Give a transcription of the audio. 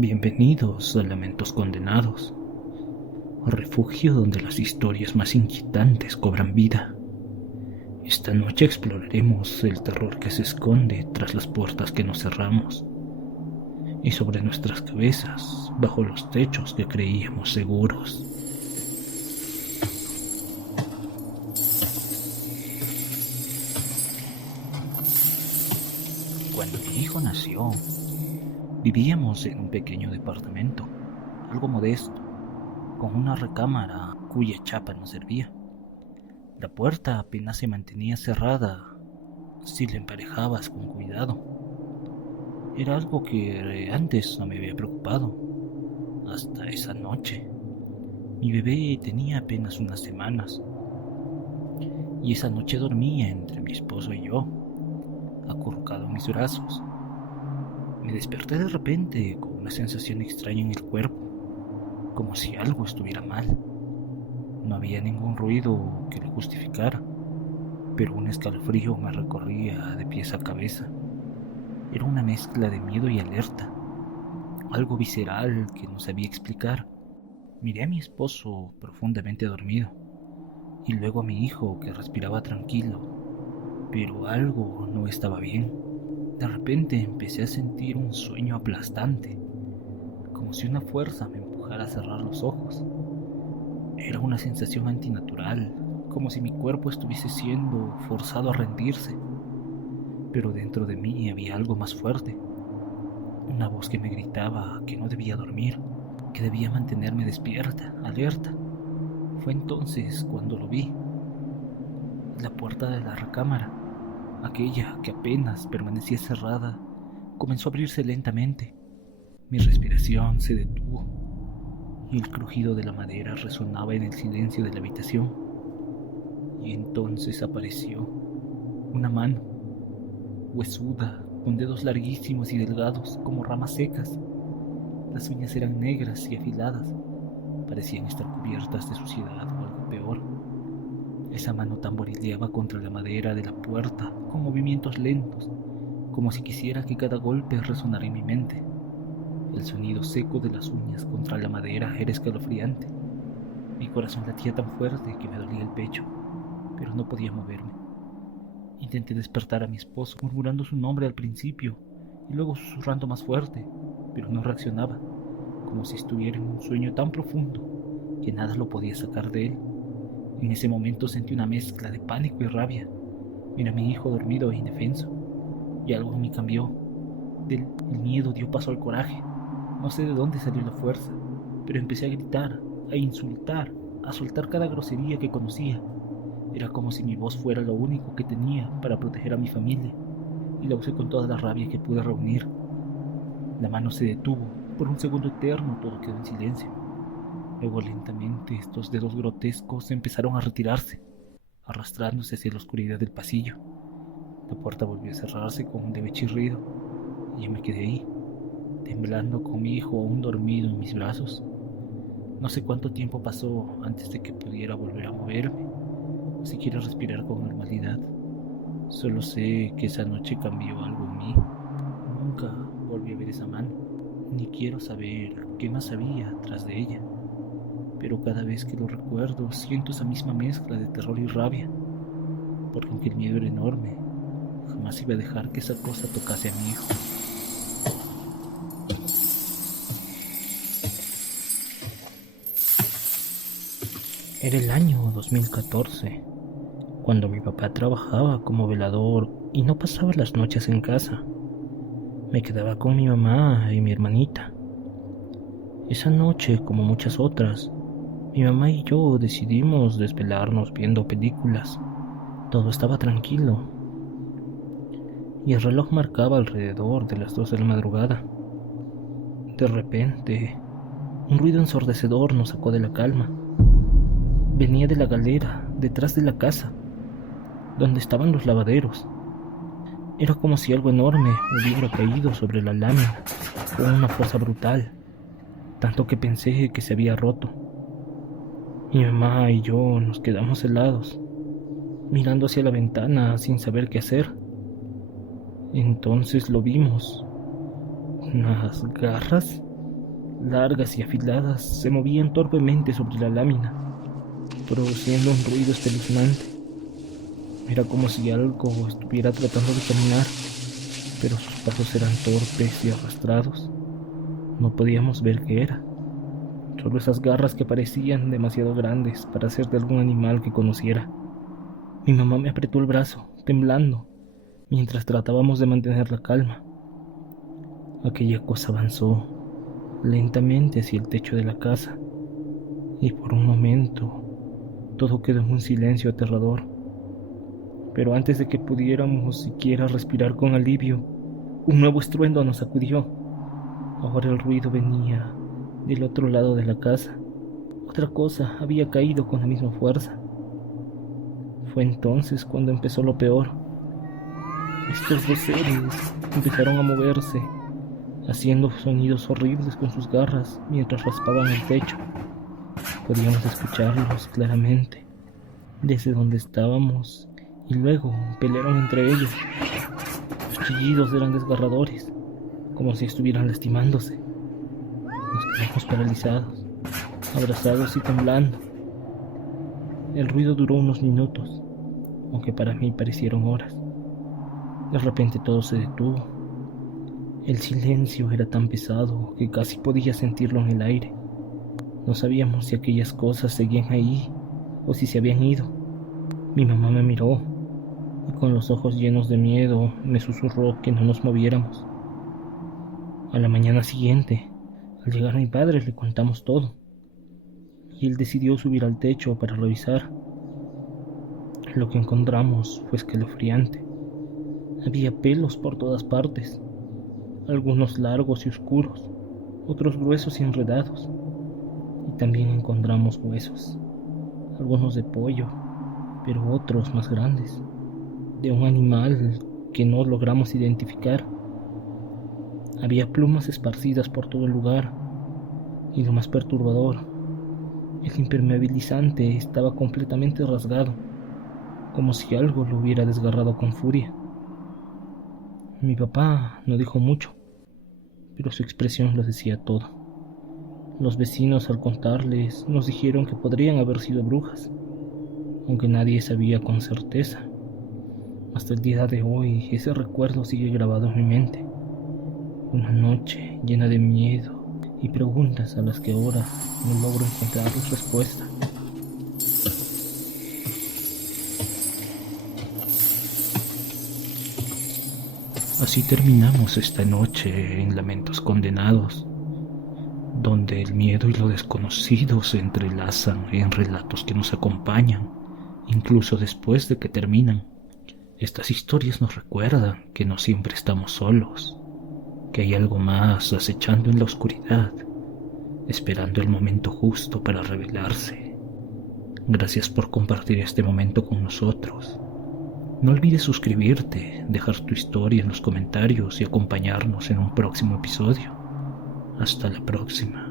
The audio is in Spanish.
Bienvenidos a Lamentos Condenados, refugio donde las historias más inquietantes cobran vida. Esta noche exploraremos el terror que se esconde tras las puertas que nos cerramos y sobre nuestras cabezas, bajo los techos que creíamos seguros. Cuando mi hijo nació, vivíamos en un pequeño departamento, algo modesto, con una recámara cuya chapa no servía. La puerta apenas se mantenía cerrada si la emparejabas con cuidado. Era algo que antes no me había preocupado, hasta esa noche. Mi bebé tenía apenas unas semanas, y esa noche dormía entre mi esposo y yo, acurrucado en mis brazos. Me desperté de repente con una sensación extraña en el cuerpo, como si algo estuviera mal. No había ningún ruido que lo justificara, pero un escalofrío me recorría de pies a cabeza. Era una mezcla de miedo y alerta, algo visceral que no sabía explicar. Miré a mi esposo profundamente dormido, y luego a mi hijo que respiraba tranquilo, pero algo no estaba bien. De repente empecé a sentir un sueño aplastante, como si una fuerza me empujara a cerrar los ojos. Era una sensación antinatural, como si mi cuerpo estuviese siendo forzado a rendirse. Pero dentro de mí había algo más fuerte, una voz que me gritaba que no debía dormir, que debía mantenerme despierta, alerta. Fue entonces cuando lo vi. La puerta de la recámara, aquella que apenas permanecía cerrada, comenzó a abrirse lentamente. Mi respiración se detuvo y el crujido de la madera resonaba en el silencio de la habitación. Y entonces apareció una mano, huesuda, con dedos larguísimos y delgados como ramas secas. Las uñas eran negras y afiladas, parecían estar cubiertas de suciedad o algo peor. Esa mano tamborileaba contra la madera de la puerta con movimientos lentos, como si quisiera que cada golpe resonara en mi mente. El sonido seco de las uñas contra la madera era escalofriante. Mi corazón latía tan fuerte que me dolía el pecho, pero no podía moverme. Intenté despertar a mi esposo, murmurando su nombre al principio y luego susurrando más fuerte, pero no reaccionaba, como si estuviera en un sueño tan profundo que nada lo podía sacar de él. En ese momento sentí una mezcla de pánico y rabia. Era mi hijo dormido e indefenso, y algo en mí cambió. El miedo dio paso al coraje. No sé de dónde salió la fuerza, pero empecé a gritar, a insultar, a soltar cada grosería que conocía. Era como si mi voz fuera lo único que tenía para proteger a mi familia, y la usé con toda la rabia que pude reunir. La mano se detuvo. Por un segundo eterno todo quedó en silencio. Luego lentamente estos dedos grotescos empezaron a retirarse, arrastrándose hacia la oscuridad del pasillo. La puerta volvió a cerrarse con un leve chirrido, y yo me quedé ahí, temblando con mi hijo aún dormido en mis brazos. No sé cuánto tiempo pasó antes de que pudiera volver a moverme, o siquiera respirar con normalidad. Solo sé que esa noche cambió algo en mí. Nunca volví a ver esa mano, ni quiero saber qué más había tras de ella. Pero cada vez que lo recuerdo siento esa misma mezcla de terror y rabia, porque aunque el miedo era enorme, jamás iba a dejar que esa cosa tocase a mi hijo. Era el año 2014, cuando mi papá trabajaba como velador y no pasaba las noches en casa. Me quedaba con mi mamá y mi hermanita. Esa noche, como muchas otras, mi mamá y yo decidimos desvelarnos viendo películas. Todo estaba tranquilo y el reloj marcaba alrededor de las 2 de la madrugada. De repente, un ruido ensordecedor nos sacó de la calma. Venía de la galera, detrás de la casa, donde estaban los lavaderos. Era como si algo enorme hubiera caído sobre la lámina con una fuerza brutal, tanto que pensé que se había roto. Mi mamá y yo nos quedamos helados, mirando hacia la ventana sin saber qué hacer. Entonces lo vimos. ¿Unas garras? largas y afiladas, se movían torpemente sobre la lámina, produciendo un ruido espeluznante. Era como si algo estuviera tratando de caminar, pero sus pasos eran torpes y arrastrados. No podíamos ver qué era, solo esas garras que parecían demasiado grandes para ser de algún animal que conociera. Mi mamá me apretó el brazo, temblando, mientras tratábamos de mantener la calma. Aquella cosa avanzó lentamente hacia el techo de la casa, y por un momento todo quedó en un silencio aterrador. Pero antes de que pudiéramos siquiera respirar con alivio, un nuevo estruendo nos sacudió. Ahora el ruido venía del otro lado de la casa. Otra cosa había caído con la misma fuerza. Fue entonces cuando empezó lo peor. Estos dos seres empezaron a moverse, haciendo sonidos horribles con sus garras mientras raspaban el techo. Podíamos escucharlos claramente desde donde estábamos, y luego pelearon entre ellos. Los chillidos eran desgarradores, como si estuvieran lastimándose. Nos quedamos paralizados, abrazados y temblando. El ruido duró unos minutos, aunque para mí parecieron horas. De repente todo se detuvo. El silencio era tan pesado que casi podía sentirlo en el aire. No sabíamos si aquellas cosas seguían ahí o si se habían ido. Mi mamá me miró y con los ojos llenos de miedo me susurró que no nos moviéramos. A la mañana siguiente, al llegar mi padre, le contamos todo y él decidió subir al techo para revisar. Lo que encontramos fue escalofriante. Había pelos por todas partes, algunos largos y oscuros, otros gruesos y enredados. Y también encontramos huesos, algunos de pollo, pero otros más grandes, de un animal que no logramos identificar. Había plumas esparcidas por todo el lugar, y lo más perturbador, el impermeabilizante estaba completamente rasgado, como si algo lo hubiera desgarrado con furia. Mi papá no dijo mucho, pero su expresión lo decía todo. Los vecinos, al contarles, nos dijeron que podrían haber sido brujas, aunque nadie sabía con certeza. Hasta el día de hoy, ese recuerdo sigue grabado en mi mente. Una noche llena de miedo y preguntas a las que ahora no logro encontrarles respuesta. Así terminamos esta noche en Lamentos Condenados, donde el miedo y lo desconocido se entrelazan en relatos que nos acompañan, incluso después de que terminan. Estas historias nos recuerdan que no siempre estamos solos, que hay algo más acechando en la oscuridad, esperando el momento justo para revelarse. Gracias por compartir este momento con nosotros. No olvides suscribirte, dejar tu historia en los comentarios y acompañarnos en un próximo episodio. Hasta la próxima.